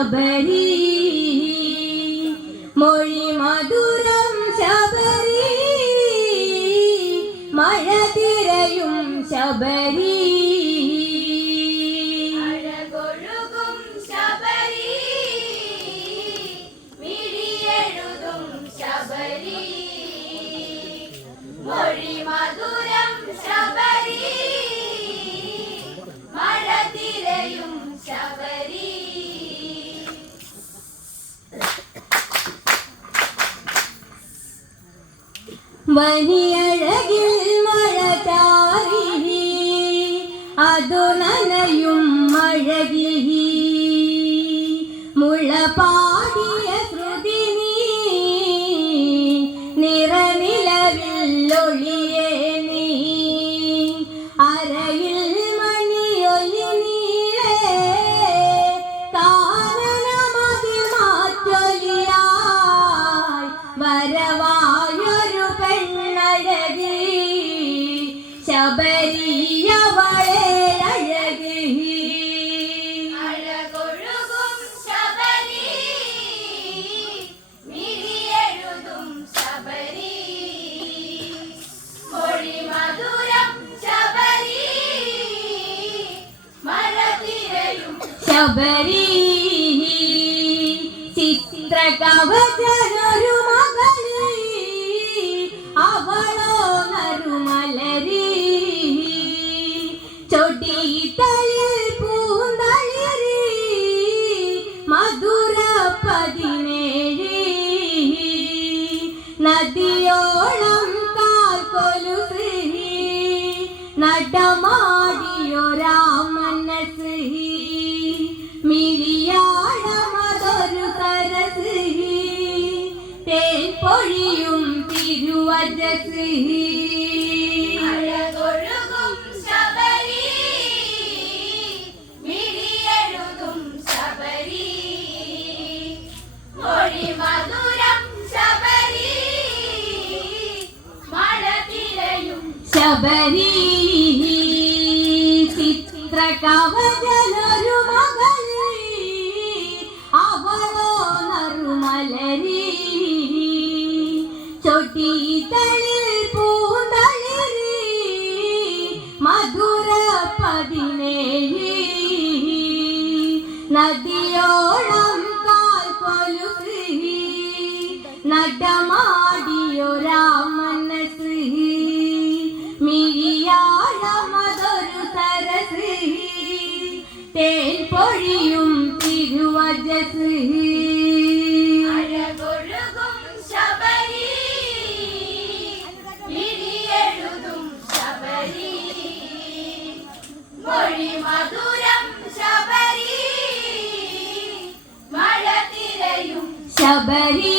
ശബരി. മൊഴി മധുരം ശബരി. മഴ തിരയും ശബരി. മധുരം ശബരി. മഴ ശബരി. വലിയഴകിൽ മഴ താരി അതു നനയും മഴകി. മുള പാടിയ ശ്രുതി നിറനിലവില്ലൊളിയേ നീ. അരയിൽ വരവാ Nabi ശബരീ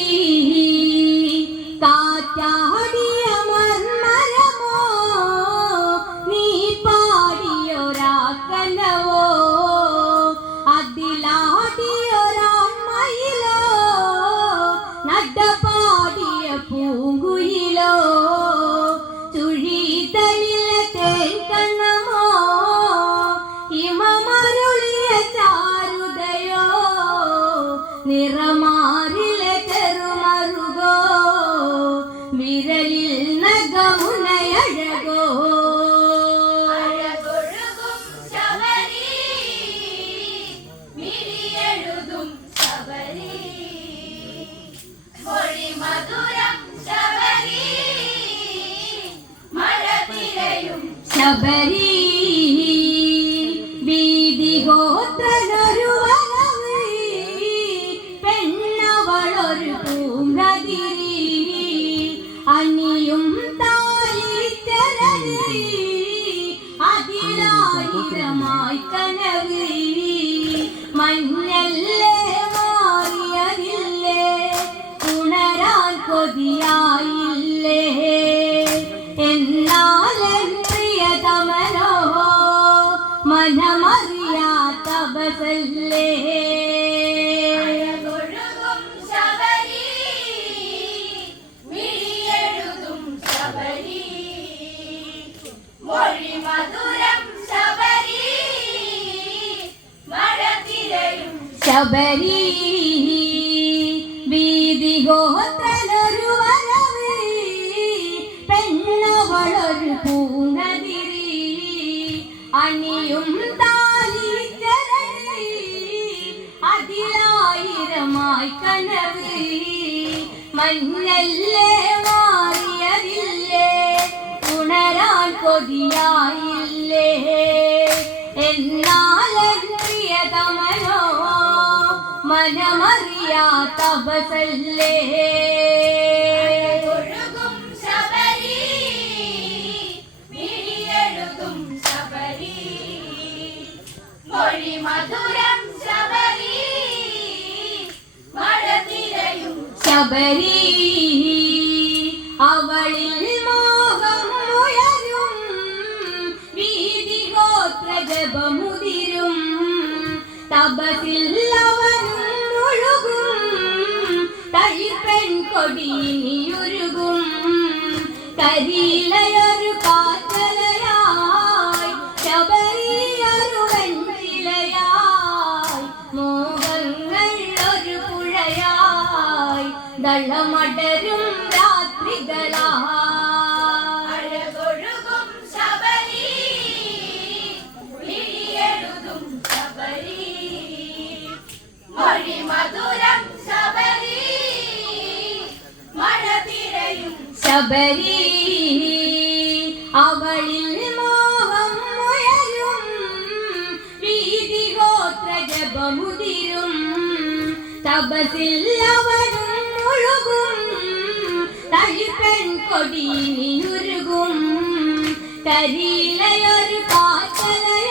ಶಬರೀ Saberi. ശയനമറിയാത്ത ബസല്ലേ മധുരം ശബരി. മഴ തിരയും ശബരി അവളിൽ മോഹം മുഴലും വീതി ഗോത്രജപമുതിരും തപസിൽ കൊടിനിയുരുകും കരിയിലയൊരു കാറ്റലയായി ശബരിയൊരു വെൺപിലയായി മോഹങ്ങൾ ഒരു പുഴയായി ദളമടരും രാത്രികളായി. ശബരി. അവളിൽ മോഹം മുയരും വീതി ഗോത്ര ജപമുതിരും. തപസിൽ അവനും മുഴുകും തഴിപ്പെൺ കൊടിയുരുകും കരിയിലയൊരു പാക്കലയ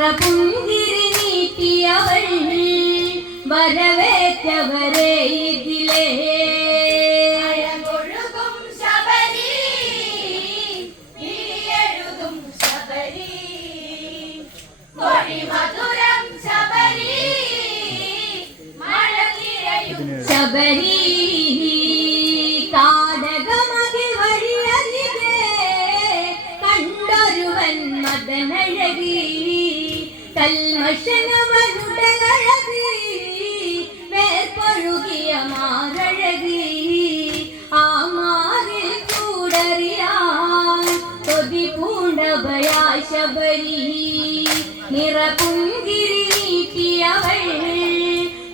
നിറപുങ്കിരി നീട്ടിയവൾ വരവേറ്റവരെ ഇതിലേ. ശബരി മധു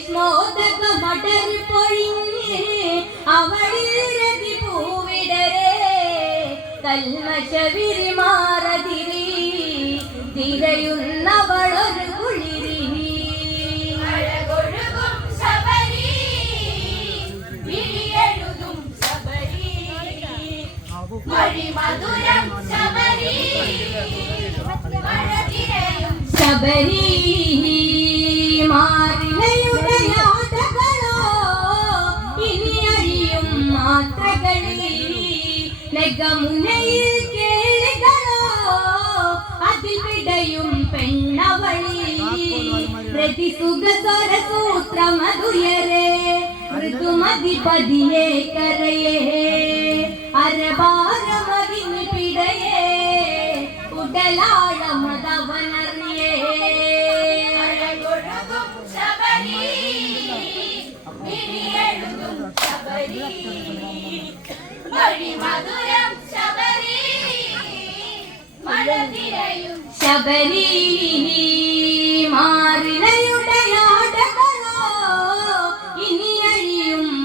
ഗ്രീഷ്മോദക മടർ പൊഴിഞ്ഞേ അവളിൽ രതി പൂവിടരേ. കൽമശ വിരിമാറതിരി തിരയുന്നവളൊരു കുളിരി. ശബരി. ശബരി. മാത്രകളിൽ നെഗമുനയിൽ കേളികളോ അതിൽ വിടയും പെണ്ണവളി പ്രതിസുഖസ്വര സൂത്രമതുയരെ ഋതുമതിപതിയെ കരയേ അരഭാരമതിന് പിടയേ ഉടലാഴമതവനറിയേ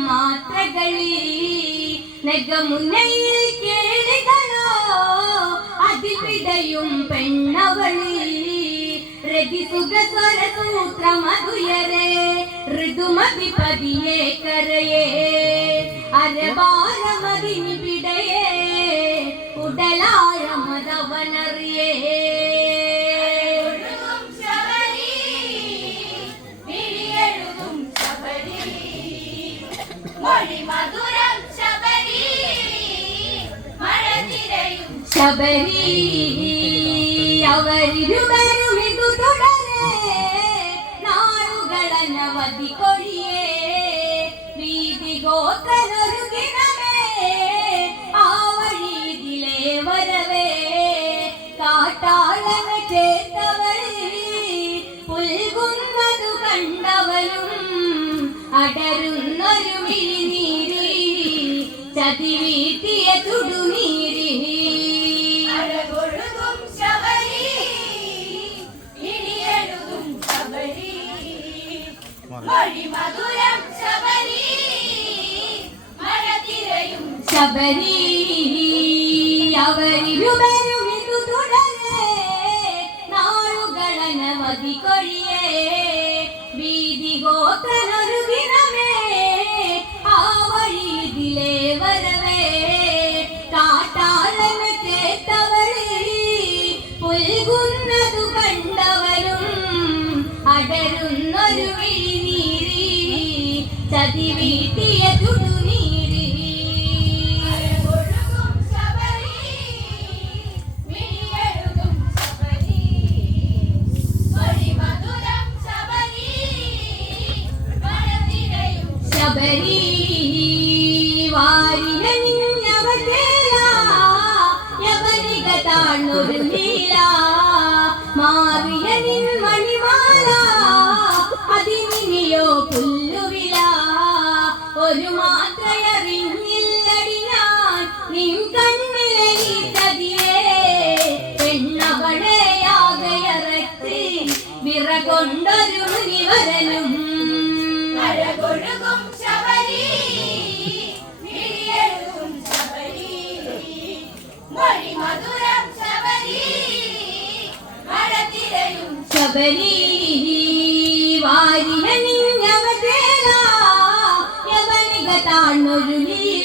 മാത്രകളി നെഗമുന്നയിൽ കേളികളോ അതിൽ വിടയും പെണ്ണവളി രതിസുഖസ്വരസൂത്രമതുയരേ ഋതുമതി പതിയേ കരയേ മൊഴിമധുരം ശബരി മഴതിരയും ശബരി. അവരിരുവരും കണ്ടവരും അടരുന്നൊരു മിഴിനീരി ചതിവീട്ടിയ ചുടുനീരി അഴകൊഴുകും ശബരി. താണൊരു നീല മാറിയ നിൻ പുല്ലുവില. ഒരു മാത്രയറിഞ്ഞില്ലടി നിൻ കണ്ണിലെ ഈ ചതിയേ പെണ്ണവളെയാകയറച്ച് വിറകൊണ്ടൊരു മുനിവരനും ശബരി വാരിയ നിന്നവതേല യവനിക താണൊരു ലീല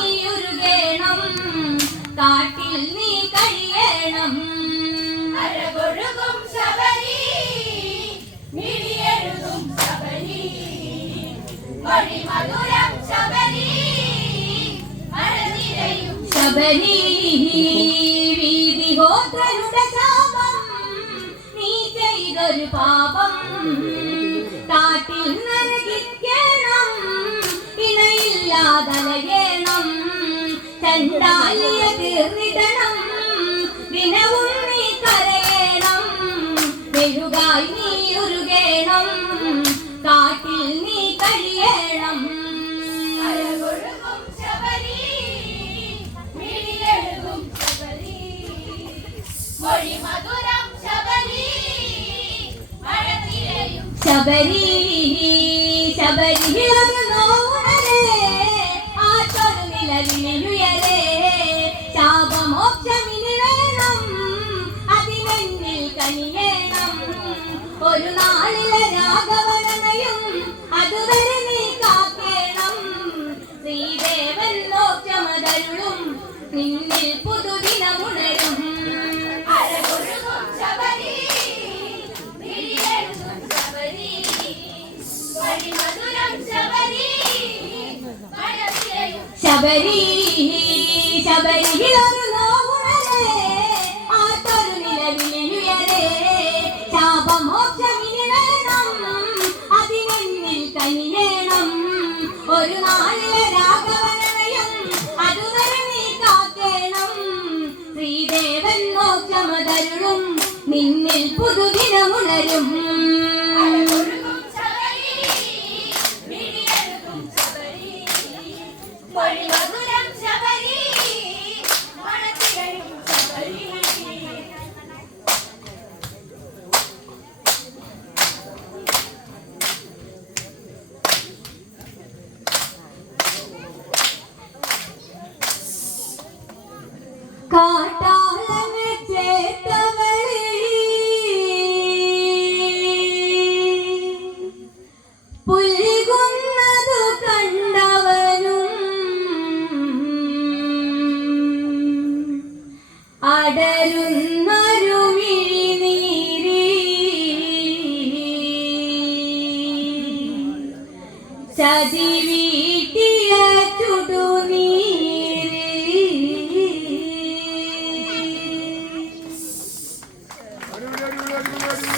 ശബരി. ശബരി വീതിഹോത്രനുടെ ശാപം. നീ ചെയ്തൊരു പാപം. കാട്ടിൽ നരകിക്കണം. ഇണയില്ലാതലകേണം ചണ്ടാലിയ തീർന്നിടണം. ദിനവും നീ കരയണം. മെഴുകായി നീ ഉരുകേണം. കാട്ടിൽ നീ കഴിയണം ശബരി ശബരി. ശ്രീദേവൻ മോക്ഷമതരുളും. നിന്നിൽ പുതുദിനമുണരും. ശബരി ശബരിയിലൊരു നിന്നിൽ പുതുദിനമുണരും.